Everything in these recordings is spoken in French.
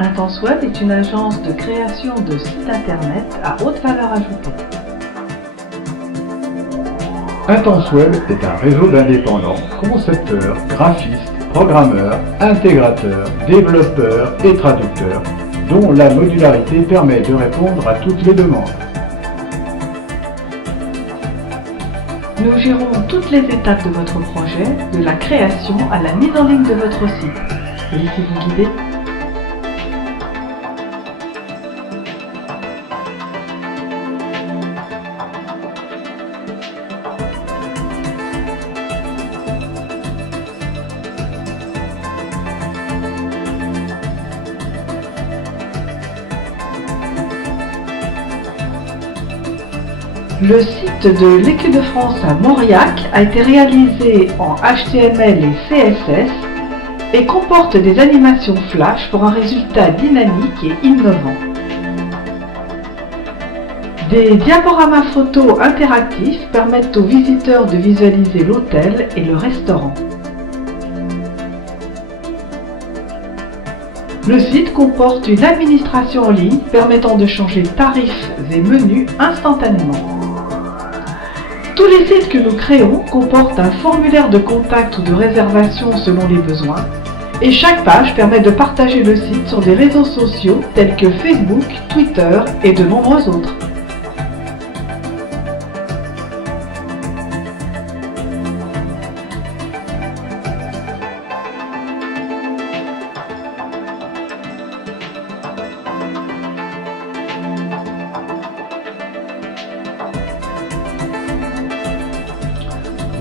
Intense Web est une agence de création de sites internet à haute valeur ajoutée. Intense Web est un réseau d'indépendants, concepteurs, graphistes, programmeurs, intégrateurs, développeurs et traducteurs, dont la modularité permet de répondre à toutes les demandes. Nous gérons toutes les étapes de votre projet, de la création à la mise en ligne de votre site. Laissez-vous guider. Le site de l'Écu de France à Mauriac a été réalisé en HTML et CSS et comporte des animations flash pour un résultat dynamique et innovant. Des diaporamas photos interactifs permettent aux visiteurs de visualiser l'hôtel et le restaurant. Le site comporte une administration en ligne permettant de changer tarifs et menus instantanément. Tous les sites que nous créons comportent un formulaire de contact ou de réservation selon les besoins, et chaque page permet de partager le site sur des réseaux sociaux tels que Facebook, Twitter et de nombreux autres.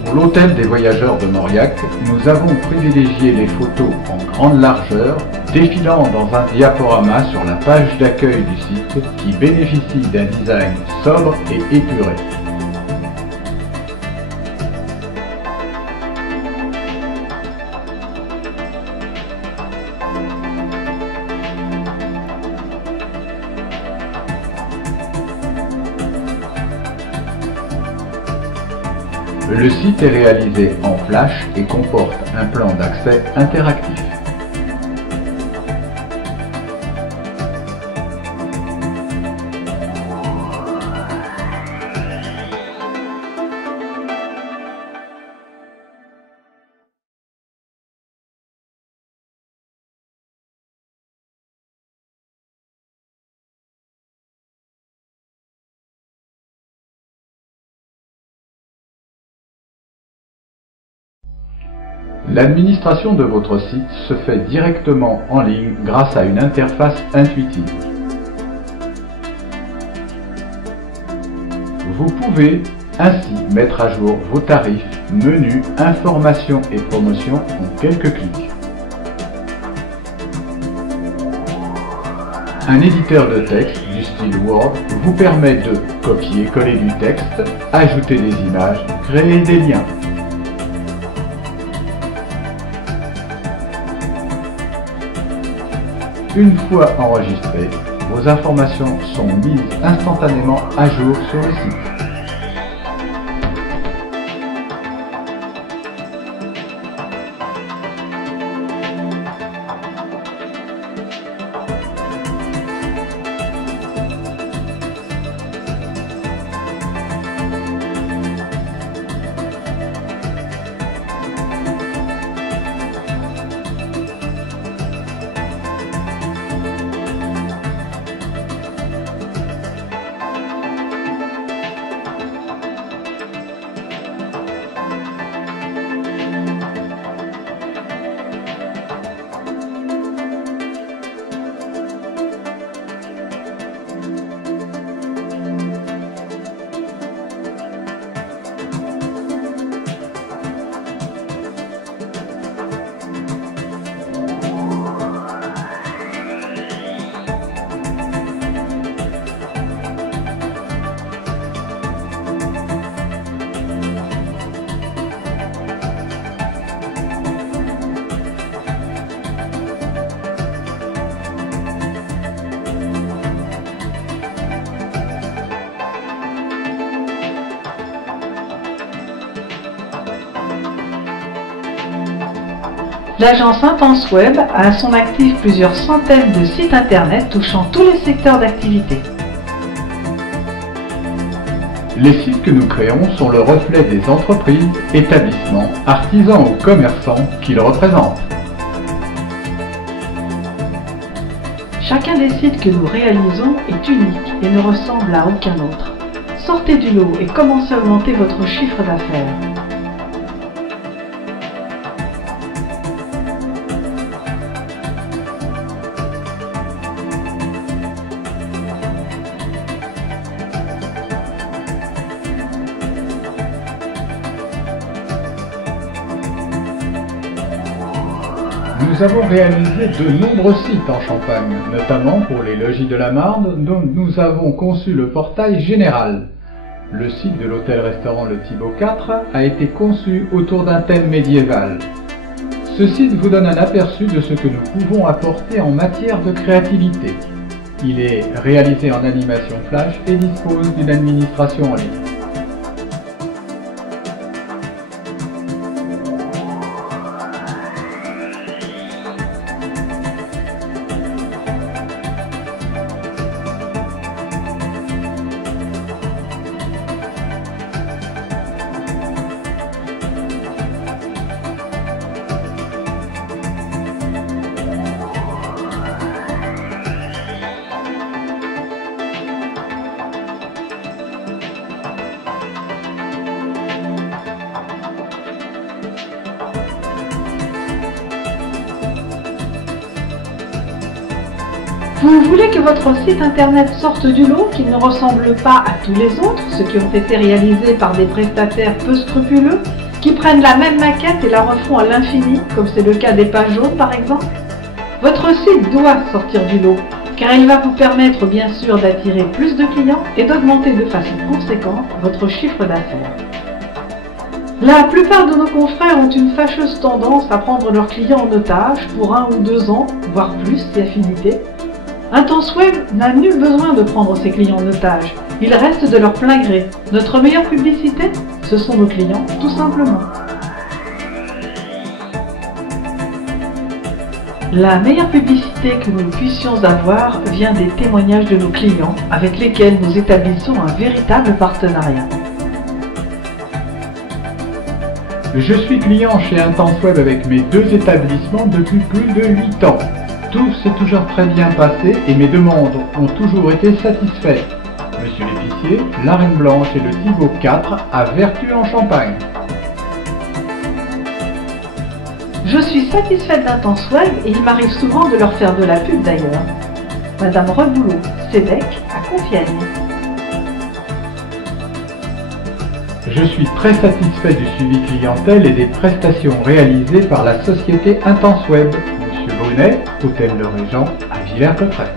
Pour l'hôtel des voyageurs de Mauriac, nous avons privilégié les photos en grande largeur, défilant dans un diaporama sur la page d'accueil du site qui bénéficie d'un design sobre et épuré. Le site est réalisé en Flash et comporte un plan d'accès interactif. L'administration de votre site se fait directement en ligne grâce à une interface intuitive. Vous pouvez ainsi mettre à jour vos tarifs, menus, informations et promotions en quelques clics. Un éditeur de texte du style Word vous permet de copier-coller du texte, ajouter des images, créer des liens. Une fois enregistrées, vos informations sont mises instantanément à jour sur le site. L'agence Intense Web a à son actif plusieurs centaines de sites internet touchant tous les secteurs d'activité. Les sites que nous créons sont le reflet des entreprises, établissements, artisans ou commerçants qu'ils représentent. Chacun des sites que nous réalisons est unique et ne ressemble à aucun autre. Sortez du lot et commencez à augmenter votre chiffre d'affaires. Nous avons réalisé de nombreux sites en Champagne, notamment pour les logis de la Marne, dont nous avons conçu le portail général. Le site de l'hôtel-restaurant Le Thibaut 4 a été conçu autour d'un thème médiéval. Ce site vous donne un aperçu de ce que nous pouvons apporter en matière de créativité. Il est réalisé en animation flash et dispose d'une administration en ligne. Vous voulez que votre site internet sorte du lot, qu'il ne ressemble pas à tous les autres, ceux qui ont été réalisés par des prestataires peu scrupuleux, qui prennent la même maquette et la refont à l'infini, comme c'est le cas des pages jaunes par exemple? Votre site doit sortir du lot, car il va vous permettre bien sûr d'attirer plus de clients et d'augmenter de façon conséquente votre chiffre d'affaires. La plupart de nos confrères ont une fâcheuse tendance à prendre leurs clients en otage pour 1 ou 2 ans, voire plus si affinité. Intense Web n'a nul besoin de prendre ses clients en otage, ils restent de leur plein gré. Notre meilleure publicité, ce sont nos clients, tout simplement. La meilleure publicité que nous puissions avoir vient des témoignages de nos clients avec lesquels nous établissons un véritable partenariat. Je suis client chez Intense Web avec mes 2 établissements depuis plus de 8 ans. Tout s'est toujours très bien passé et mes demandes ont toujours été satisfaites. Monsieur l'épicier, la Reine Blanche et le Thibaut 4 à Vertu en Champagne. Je suis satisfaite d'Intense Web et il m'arrive souvent de leur faire de la pub d'ailleurs. Madame Reboulot, Sébec à Compiègne. Je suis très satisfait du suivi clientèle et des prestations réalisées par la société Intense Web. Monsieur Brunet, Hôtel Le Régent à Villers-Cotterêts.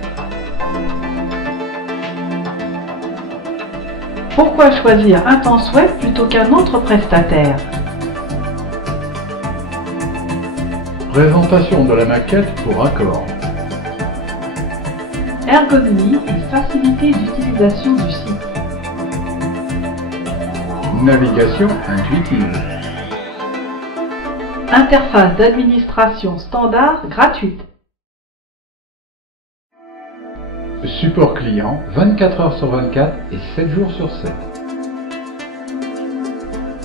Pourquoi choisir Intense Web plutôt qu'un autre prestataire? Présentation de la maquette pour accord. Ergonomie et facilité d'utilisation du site. Navigation intuitive. Interface d'administration standard gratuite. Support client 24 heures sur 24 et 7 jours sur 7.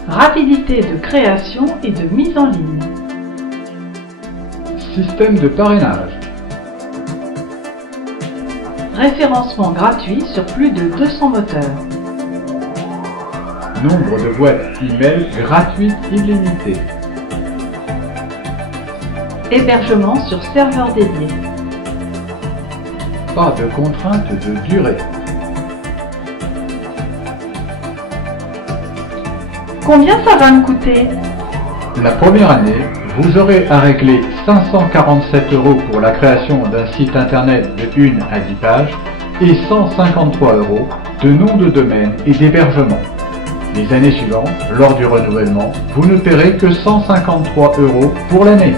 Rapidité de création et de mise en ligne. Système de parrainage. Référencement gratuit sur plus de 200 moteurs. Nombre de boîtes email gratuites illimitées. Hébergement sur serveur dédié. Pas de contrainte de durée. Combien ça va me coûter? La première année, vous aurez à régler 547 € pour la création d'un site internet de 1 à 10 pages et 153 € de nom de domaine et d'hébergement. Les années suivantes, lors du renouvellement, vous ne paierez que 153 € pour l'année.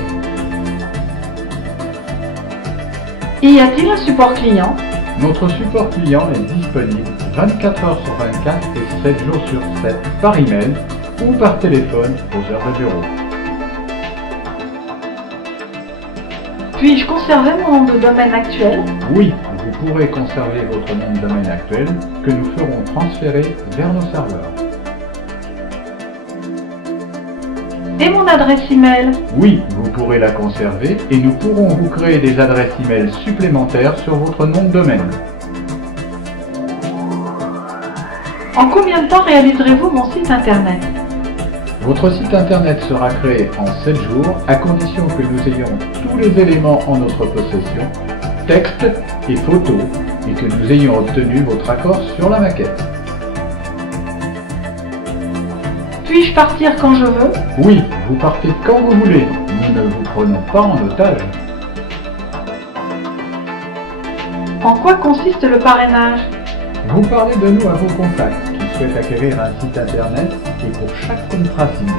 Y a-t-il un support client? Notre support client est disponible 24 heures sur 24 et 7 jours sur 7 par email ou par téléphone aux heures de bureau. Puis-je conserver mon nom de domaine actuel? Oui, vous pourrez conserver votre nom de domaine actuel que nous ferons transférer vers nos serveurs. Et mon adresse email? Oui, vous pourrez la conserver et nous pourrons vous créer des adresses email supplémentaires sur votre nom de domaine. En combien de temps réaliserez-vous mon site internet? Votre site internet sera créé en 7 jours à condition que nous ayons tous les éléments en notre possession, texte et photos, et que nous ayons obtenu votre accord sur la maquette. Puis-je partir quand je veux? Oui, vous partez quand vous voulez. Nous ne vous prenons pas en otage. En quoi consiste le parrainage? Vous parlez de nous à vos contacts qui souhaitent acquérir un site internet et pour chaque contrat signé,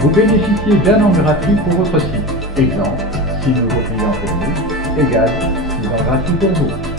vous bénéficiez d'un an gratuit pour votre site. Exemple, 6 nouveaux clients pour vous, égale 6 ans gratuits pour vous.